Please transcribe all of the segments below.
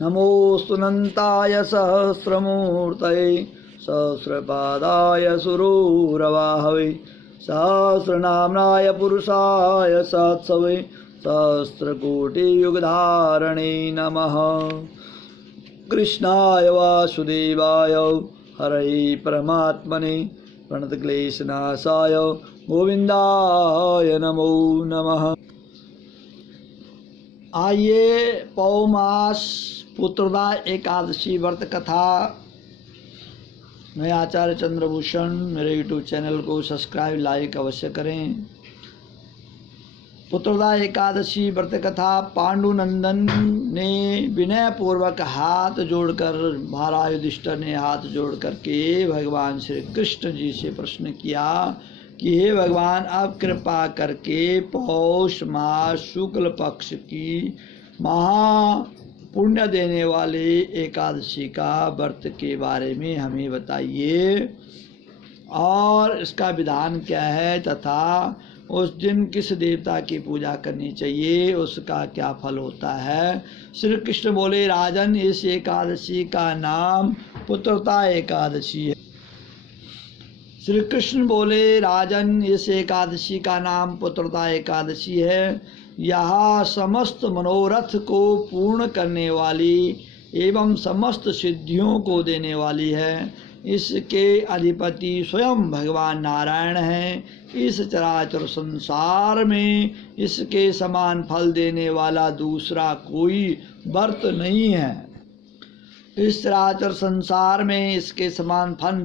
नमोऽस्तु अनन्ताय सहस्रमूर्तये सहस्रपादाय सुरूरवाहवे सहस्रनाम्नाय पुरुषाय सत्सवे सहस्रकोटियुगधारणे नमः। कृष्णाय वासुदेवाय हरये परमात्मने प्रणतक्लेशनाशाय गोविन्दाय नमो नमः। आइए पौमास पुत्रदा एकादशी व्रत कथा मैं आचार्य चंद्रभूषण मेरे यूट्यूब चैनल को सब्सक्राइब लाइक अवश्य करें। पुत्रदा एकादशी व्रत कथा पांडुनंदन ने विनय पूर्वक हाथ जोड़कर महाराज युधिष्ठिर ने हाथ जोड़ करके भगवान श्री कृष्ण जी से प्रश्न किया कि हे भगवान, आप कृपा करके पौष मास शुक्ल पक्ष की महापुण्य देने वाले एकादशी का व्रत के बारे में हमें बताइए और इसका विधान क्या है तथा उस दिन किस देवता की पूजा करनी चाहिए, उसका क्या फल होता है। श्री कृष्ण बोले, राजन, इस एकादशी का नाम पुत्रदा एकादशी है। श्री कृष्ण बोले, राजन, इस एकादशी का नाम पुत्रदा एकादशी है। यह समस्त मनोरथ को पूर्ण करने वाली एवं समस्त सिद्धियों को देने वाली है। इसके अधिपति स्वयं भगवान नारायण हैं। इस चराचर संसार में इसके समान फल देने वाला दूसरा कोई व्रत नहीं है। इस चराचर संसार में इसके समान फल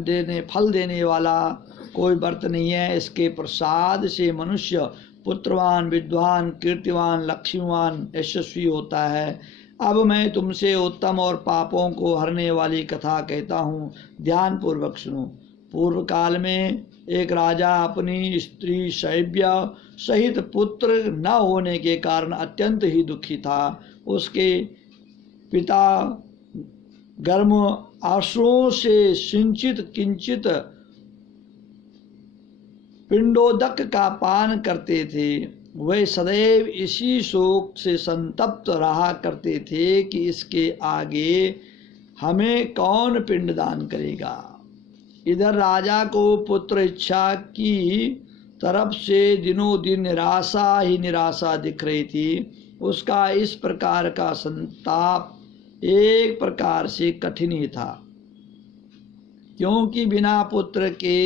देने वाला कोई व्रत नहीं है। इसके प्रसाद से मनुष्य पुत्रवान, विद्वान, कीर्तिवान, लक्ष्मीवान, यशस्वी होता है। अब मैं तुमसे उत्तम और पापों को हरने वाली कथा कहता हूँ, ध्यान पूर्वक सुनो। पूर्व काल में एक राजा अपनी स्त्री शैव्या सहित पुत्र न होने के कारण अत्यंत ही दुखी था। उसके पिता गर्म आंसुओं से सिंचित किंचित पिंडोदक का पान करते थे। वे सदैव इसी शोक से संतप्त रहा करते थे कि इसके आगे हमें कौन पिंडदान करेगा। इधर राजा को पुत्र इच्छा की तरफ से दिनों दिन निराशा ही निराशा दिख रही थी। उसका इस प्रकार का संताप एक प्रकार से कठिन ही था, क्योंकि बिना पुत्र के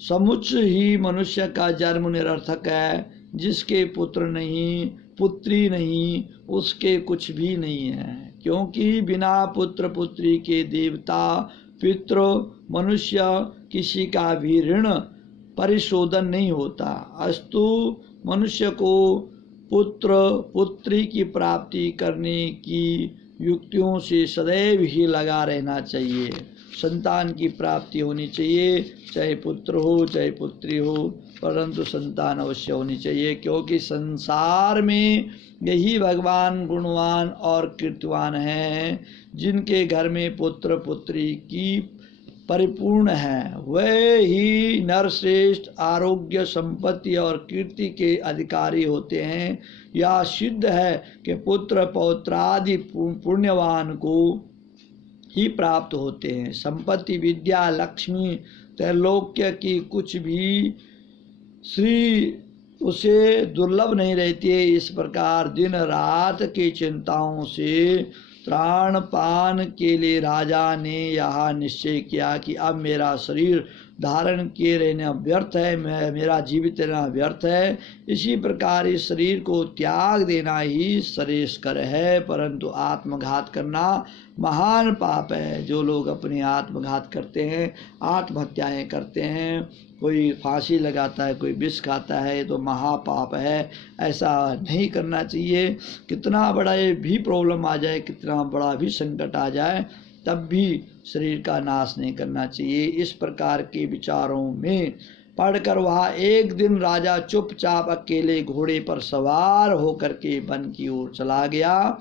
समुच्च ही मनुष्य का जन्म निरर्थक है। जिसके पुत्र नहीं, पुत्री नहीं, उसके कुछ भी नहीं है, क्योंकि बिना पुत्र पुत्री के देवता, पितृ, मनुष्य किसी का भी ऋण परिशोधन नहीं होता। अस्तु मनुष्य को पुत्र पुत्री की प्राप्ति करने की युक्तियों से सदैव ही लगा रहना चाहिए। संतान की प्राप्ति होनी चाहिए, चाहे पुत्र हो चाहे पुत्री हो, परंतु संतान अवश्य होनी चाहिए, क्योंकि संसार में यही भगवान गुणवान और कीर्तिवान हैं जिनके घर में पुत्र पुत्री की परिपूर्ण है। वे ही नरश्रेष्ठ आरोग्य, संपत्ति और कीर्ति के अधिकारी होते हैं। यह सिद्ध है कि पुत्र पौत्रादि पुण्यवान को ही प्राप्त होते हैं। संपत्ति, विद्या, लक्ष्मी, त्रैलोक्य की कुछ भी श्री उसे दुर्लभ नहीं रहती है। इस प्रकार दिन रात की चिंताओं से त्राण पान के लिए राजा ने यह निश्चय किया कि अब मेरा शरीर धारण किए रहना व्यर्थ है, मेरा जीवित रहना व्यर्थ है। इसी प्रकार इस शरीर को त्याग देना ही श्रेयस्कर है, परंतु आत्मघात करना महान पाप है। जो लोग अपने आत्मघात करते हैं, आत्महत्याएं करते हैं, कोई फांसी लगाता है, कोई विष खाता है, तो महापाप है। ऐसा नहीं करना चाहिए। कितना बड़ा भी प्रॉब्लम आ जाए, कितना बड़ा भी संकट आ जाए, तब भी शरीर का नाश नहीं करना चाहिए। इस प्रकार के विचारों में पढ़कर वह एक दिन राजा चुपचाप अकेले घोड़े पर सवार होकर के वन की ओर चला गया।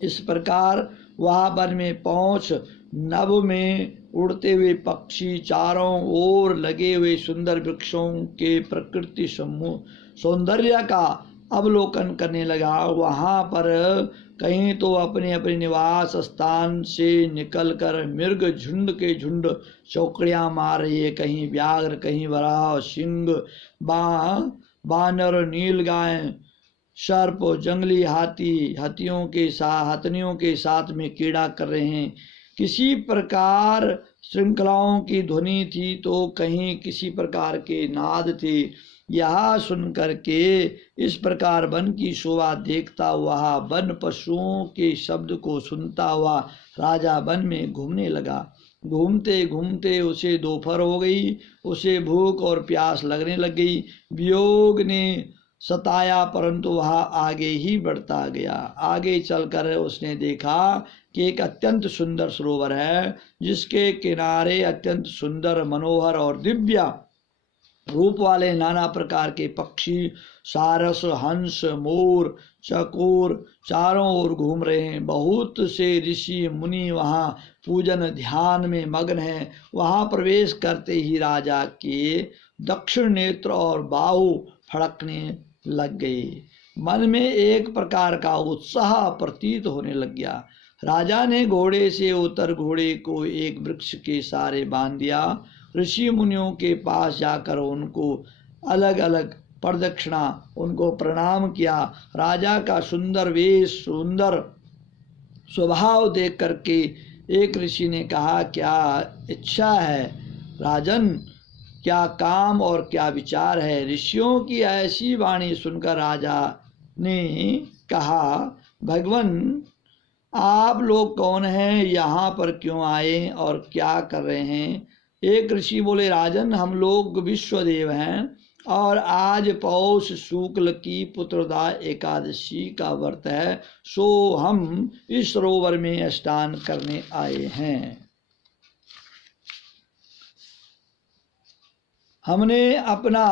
इस प्रकार वह वन में पहुंच नभ में उड़ते हुए पक्षी, चारों ओर लगे हुए सुंदर वृक्षों के प्रकृति सौंदर्य का अवलोकन करने लगा। वहाँ पर कहीं तो अपने अपने निवास स्थान से निकलकर मृग झुंड के झुंड चौकड़ियाँ मार रही है, कहीं व्याघ्र, कहीं वराह, सिंह, बानर, नीलगाय, सर्प, जंगली हाथी हथनियों के साथ में कीड़ा कर रहे हैं। किसी प्रकार श्रृंखलाओं की ध्वनि थी तो कहीं किसी प्रकार के नाद थे। यह सुनकर के इस प्रकार वन की शोभा देखता हुआ, वन पशुओं के शब्द को सुनता हुआ राजा वन में घूमने लगा। घूमते घूमते उसे दोपहर हो गई। उसे भूख और प्यास लगने लग गई। वियोग ने सताया परंतु वह आगे ही बढ़ता गया। आगे चलकर उसने देखा कि एक अत्यंत सुंदर सरोवर है, जिसके किनारे अत्यंत सुंदर, मनोहर और दिव्य रूप वाले नाना प्रकार के पक्षी, सारस, हंस, मोर, चकोर चारों ओर घूम रहे हैं। बहुत से ऋषि मुनि वहाँ पूजन ध्यान में मग्न हैं। वहाँ प्रवेश करते ही राजा के दक्षिण नेत्र और बाहु फड़कने लग गए। मन में एक प्रकार का उत्साह प्रतीत होने लग गया। राजा ने घोड़े से उतर घोड़े को एक वृक्ष के सहारे बांध दिया। ऋषि मुनियों के पास जाकर उनको अलग अलग प्रदक्षिणा, उनको प्रणाम किया। राजा का सुंदर वेश, सुंदर स्वभाव देख करके एक ऋषि ने कहा, क्या इच्छा है राजन, क्या काम और क्या विचार है? ऋषियों की ऐसी वाणी सुनकर राजा ने कहा, भगवान आप लोग कौन हैं, यहाँ पर क्यों आए और क्या कर रहे हैं? एक ऋषि बोले, राजन हम लोग विश्वदेव हैं और आज पौष शुक्ल की पुत्रदा एकादशी का व्रत है, सो हम इस सरोवर में स्नान करने आए हैं। हमने अपना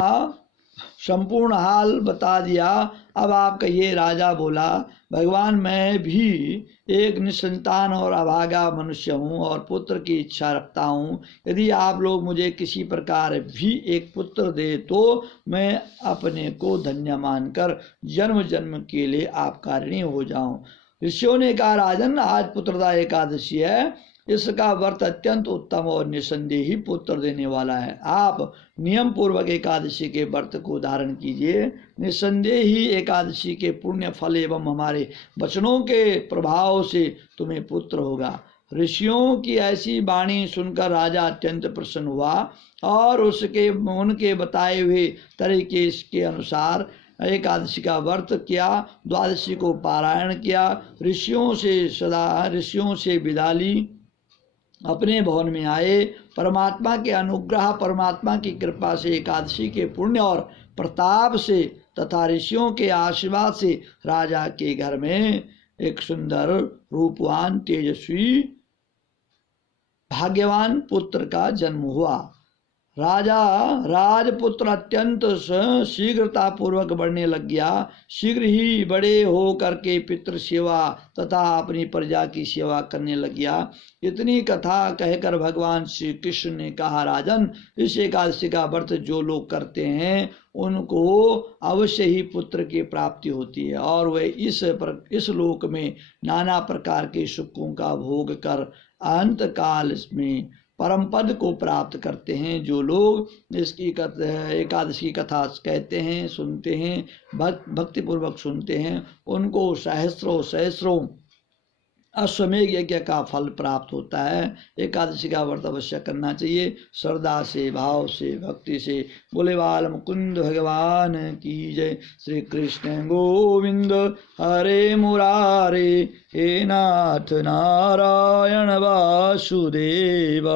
संपूर्ण हाल बता दिया। अब आप कहिए। राजा बोला, भगवान मैं भी एक निसंतान और अभागा मनुष्य हूँ और पुत्र की इच्छा रखता हूँ। यदि आप लोग मुझे किसी प्रकार भी एक पुत्र दे तो मैं अपने को धन्य मानकर जन्म जन्म के लिए आपका ऋणी हो जाऊँ। ऋषियों ने कहा, राजन आज पुत्रदा एकादशी है, इसका व्रत अत्यंत उत्तम और निसंदेह ही पुत्र देने वाला है। आप नियम पूर्वक एकादशी के व्रत को धारण कीजिए। निसंदेह ही एकादशी के पुण्य फल एवं हमारे वचनों के प्रभाव से तुम्हें पुत्र होगा। ऋषियों की ऐसी वाणी सुनकर राजा अत्यंत प्रसन्न हुआ और उनके बताए हुए तरीके के अनुसार एकादशी का व्रत किया, द्वादशी को पारायण किया, ऋषियों से विदा ली, अपने भवन में आए। परमात्मा के अनुग्रह, परमात्मा की कृपा से, एकादशी के पुण्य और प्रताप से तथा ऋषियों के आशीर्वाद से राजा के घर में एक सुंदर, रूपवान, तेजस्वी, भाग्यवान पुत्र का जन्म हुआ। राजपुत्र अत्यंत शीघ्रता पूर्वक बढ़ने लग गया। शीघ्र ही बड़े हो करके पितृ सेवा तथा अपनी प्रजा की सेवा करने लग गया। इतनी कथा कहकर भगवान श्री कृष्ण ने कहा, राजन इस एकादशी का व्रत जो लोग करते हैं उनको अवश्य ही पुत्र की प्राप्ति होती है और वे इस लोक में नाना प्रकार के सुखों का भोग कर अंत काल में परम पद को प्राप्त करते हैं। जो लोग इसकी एकादशी कथा कहते हैं, सुनते हैं, भक्तिपूर्वक सुनते हैं, उनको सहस्रों अश्वमेघ यज्ञ का फल प्राप्त होता है। एकादशी का व्रत अवश्य करना चाहिए, श्रद्धा से, भाव से, भक्ति से। बोले बाल मुकुंद भगवान की जय। श्री कृष्ण गोविंद हरे मुरारे, हे नाथ नारायण वासुदेव।